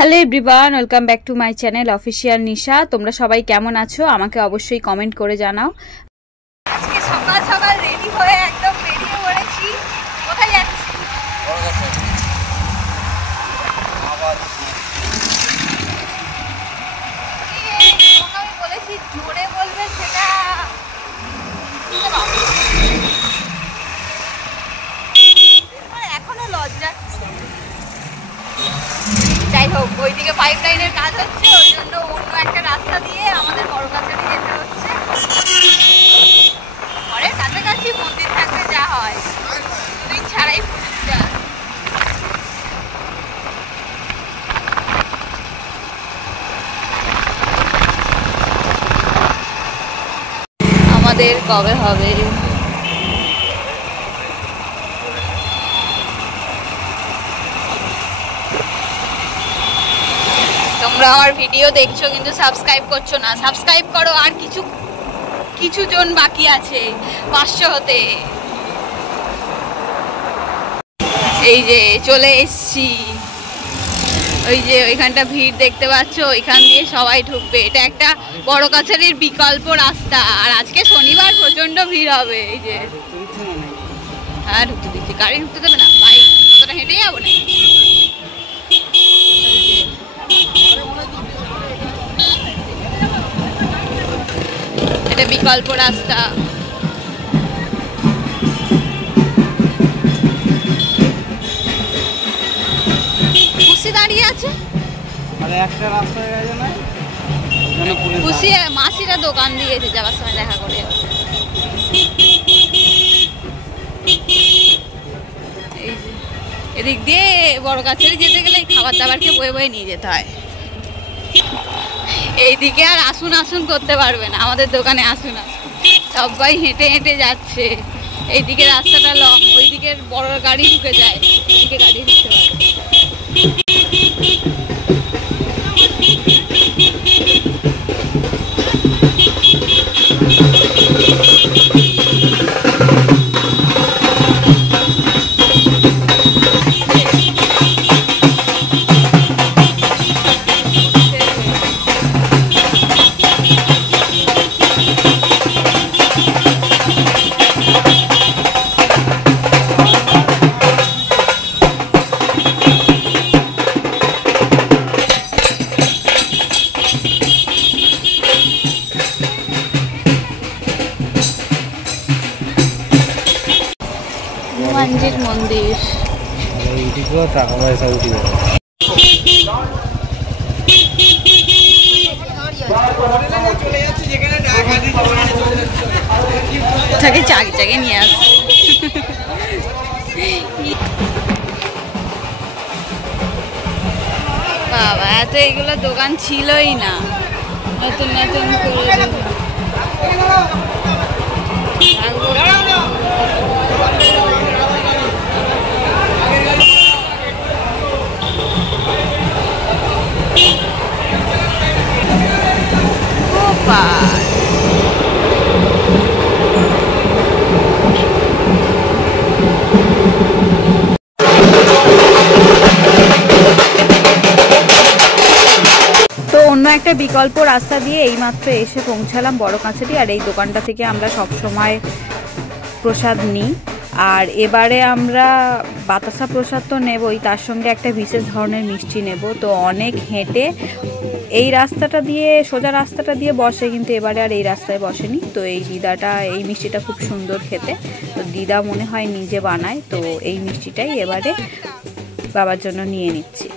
Hello everyone, welcome back to my channel official Nisha. তোমরা সবাই কেমন আছো আমাকে অবশ্যই কমেন্ট করে জানাও। আজকে সকাল সকাল রেডি হয়ে একদম বেরিয়ে পড়েছি। কোথায় যাচ্ছি? আমি বলেছি জোরে বলবে, সেটা এখনো লজ্জা। যাই হোক, ওইদিকে পাইপ লাইনের কাজ হচ্ছে, ওই জন্য অন্য একটা রাস্তা দিয়ে আমাদের বড়গাছালি যেতে হচ্ছে। ঘরের কাছাকাছি মন্দির থাকতে যা হয়, দুদিন ছাড়াই পূজা। আমাদের কবে হবে? তোমরা আমার ভিডিও দেখছো কিন্তু সাবস্ক্রাইব করছো না। সাবস্ক্রাইব করো। আর কিছু জন বাকি আছে 500 হতে। এই যে চলে এসছি। ওই যে ওইখানটা ভিড় দেখতে পাচ্ছ, ওইখান দিয়ে সবাই ঢুকবে। এটা একটা বড়গাছালির বিকল্প রাস্তা। আর আজকে শনিবার প্রচন্ড ভিড় হবে। এই যে হ্যাঁ, ঢুকতে দিচ্ছি। গাড়ি ঢুকতে দেবে না, বাইক অতটা হেঁটে যাবো না। এটা বিকল্প রাস্তা। খুশি দাঁড়িয়ে আছে, খুশি মাসিরা দোকান দিয়েছে, যাবার সময় দেখা করে। এই যে এদিক দিয়ে বড়গাছালি যেতে গেলে খাবার দাবারকে বয়ে বয়ে নিয়ে যেতে হয়। এইদিকে আর আসুন আসুন করতে পারবে না, আমাদের দোকানে আসুন আসুন। সবাই হেঁটে হেঁটে যাচ্ছে। এইদিকে রাস্তাটা লং, ওইদিকে বড় গাড়ি ঢুকে যায়, ওইদিকে গাড়ি ঢুকতে পারবে। হনুমানজির মন্দির। টাকা পয়সা উঠে যাবে। চাকি নিয়ে আসে। বাবা, এত এইগুলো দোকান ছিলই না, নতুন নতুন করে অন্য একটা বিকল্প রাস্তা দিয়ে এইমাত্র এসে পৌঁছালাম বড়গাছালি। আর এই দোকানটা থেকে আমরা সব সময় প্রসাদ নিই। আর এবারে আমরা বাতাসা প্রসাদ তো নেবই, তার সঙ্গে একটা বিশেষ ধরনের মিষ্টি নেব। তো অনেক হেঁটে এই রাস্তাটা দিয়ে, সোজা রাস্তাটা দিয়ে বসে, কিন্তু এবারে আর এই রাস্তায় বসেনি। তো এই দিদাটা, এই মিষ্টিটা খুব সুন্দর খেতে। তো দিদা মনে হয় নিজে বানায়। তো এই মিষ্টিটাই এবারে বাবার জন্য নিয়ে নিচ্ছি।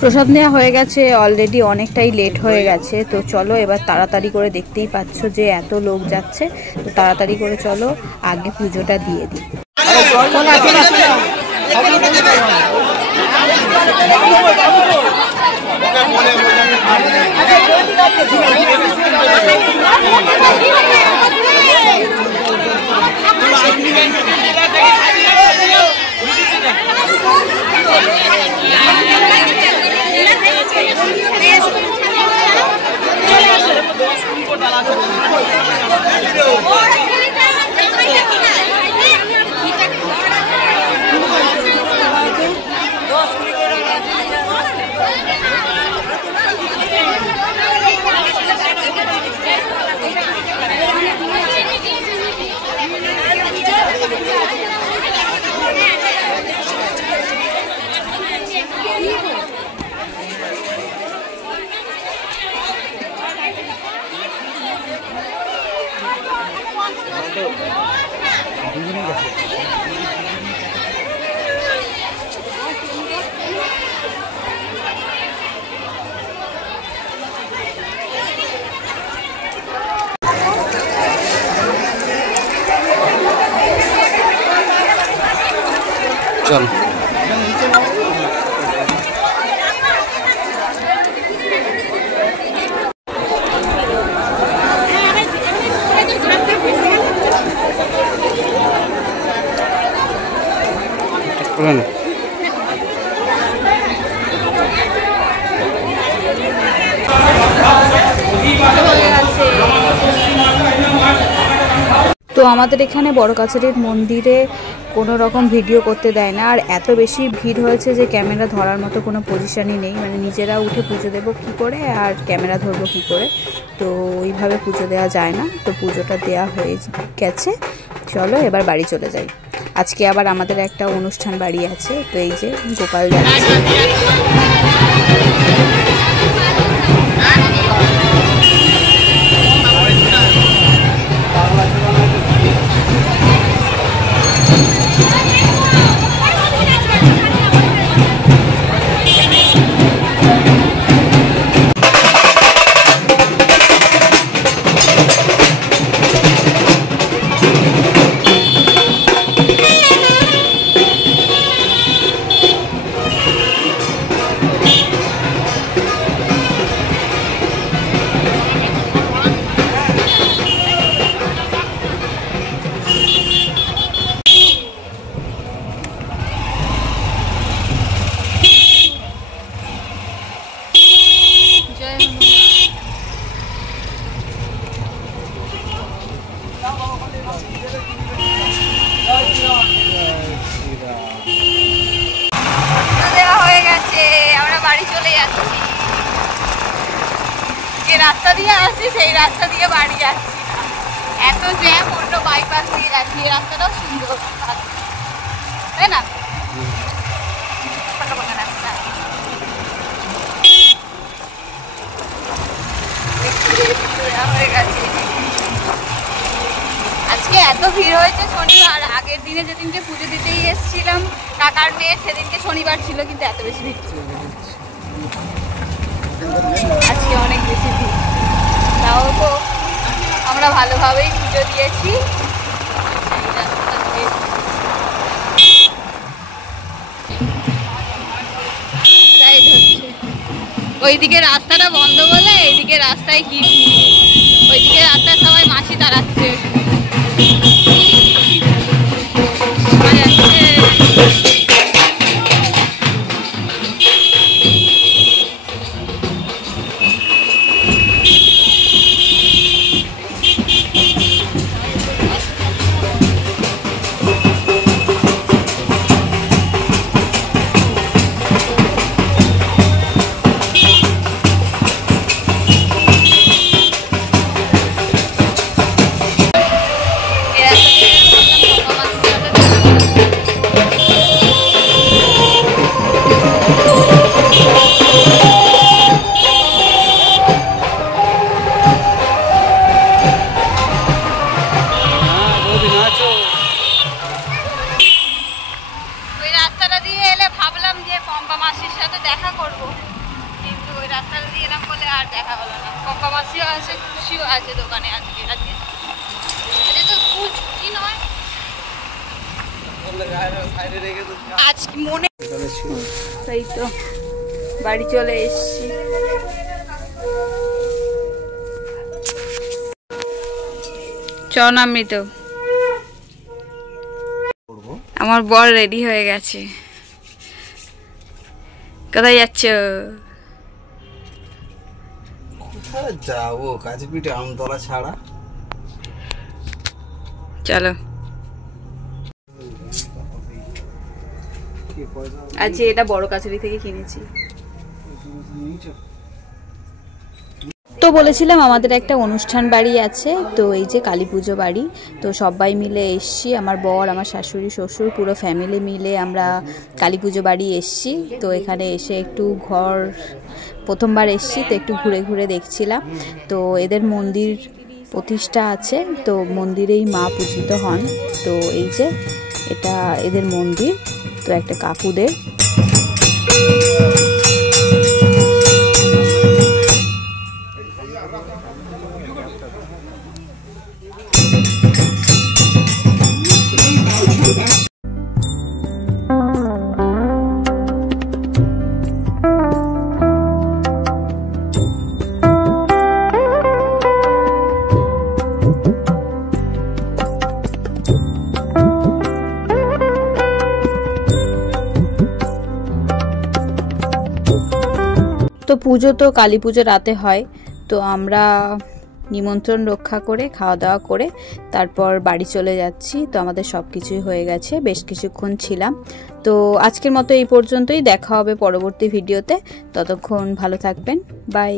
প্রসাদ নেওয়া হয়ে গেছে অলরেডি, অনেকটাই লেট হয়ে গেছে। তো চলো এবার তাড়াতাড়ি করে, দেখতেই পাচ্ছ যে এত লোক যাচ্ছে, তো তাড়াতাড়ি করে চলো আগে পুজোটা দিয়ে দিই। চলো তো আমাদের এখানে বড় কাছারির মন্দিরে কোনো রকম ভিডিও করতে দেয় না, আর এত বেশি ভিড় হয়েছে যে ক্যামেরা ধরার মতো কোনো পজিশনই নেই। মানে নিজেরা উঠে পুজো দেবো কী করে আর ক্যামেরা ধরবো কী করে, তো ওইভাবে পুজো দেওয়া যায় না। তো পুজোটা দেওয়া হয়ে গেছে, চলো এবার বাড়ি চলে যাই। আজকে আবার আমাদের একটা অনুষ্ঠান বাড়ি আছে, তো এই যে গোপাল যাচ্ছে। রাস্তা দিয়ে আসছি সেই রাস্তা দিয়ে বাড়ি যাচ্ছি, এত জ্যাম। অন্য বাইপাস দিয়ে যাচ্ছি, এই রাস্তাটাও সুন্দর, তাই না? রাস্তা হয়ে গেছে। আজকে এত ভিড় হয়েছে শনিবার, আগের দিনে যেদিনকে পুজো দিতেই এসেছিলাম কাকার মেয়ে, সেদিনকে শনিবার ছিল, কিন্তু এত বেশি ভিড় ছিল আজকে অনেক বেশি ভিড়। তাও তো আমরা ভালোভাবেই পুজো দিয়েছি। ওইদিকে রাস্তাটা বন্ধ বলে এইদিকে রাস্তায় কি ওইদিকে রাস্তায় সবাই মাসি দাঁড়াচ্ছে। দেখা করব, কিন্তু ওই রাস্তাটা দিয়ে এলাম বলে আর দেখা হলো না। পম্পা মাসিও আছে, খুশিও আছে দোকানে। আজকে আজকে তো স্কুল ছুটি নয়, আজকে মনে তাই তো বাড়ি চলে এসেছি। চনামৃত আমার বর রেডি হয়ে গেছে। কোথায় যাচ্ছ? কোথায় যাবো, কাছে পিঠে আমতলা ছাড়া। চলো আজকে এটা বড় কাছারি থেকে কিনেছি। তো বলেছিলাম আমাদের একটা অনুষ্ঠান বাড়ি আছে, তো এই যে কালী পুজো বাড়ি, তো সবাই মিলে এসছি, আমার বর, আমার শাশুড়ি, শ্বশুর, পুরো ফ্যামিলি মিলে আমরা কালী পুজো বাড়ি এসছি। তো এখানে এসে একটু ঘর প্রথমবার এসছি, তো একটু ঘুরে ঘুরে দেখছিলাম। তো এদের মন্দির প্রতিষ্ঠা আছে, তো মন্দিরেই মা পূজিত হন। তো এই যে এটা এদের মন্দির, তো একটা কাকুদের। তো পুজো তো কালী পুজো রাতে হয়, তো আমরা নিমন্ত্রণ রক্ষা করে খাওয়া দাওয়া করে তারপর বাড়ি চলে যাচ্ছি। তো আমাদের সব কিছুই হয়ে গেছে, বেশ কিছুক্ষণ ছিলাম। তো আজকের মতো এই পর্যন্তই, দেখা হবে পরবর্তী ভিডিওতে। ততক্ষণ ভালো থাকবেন, বাই।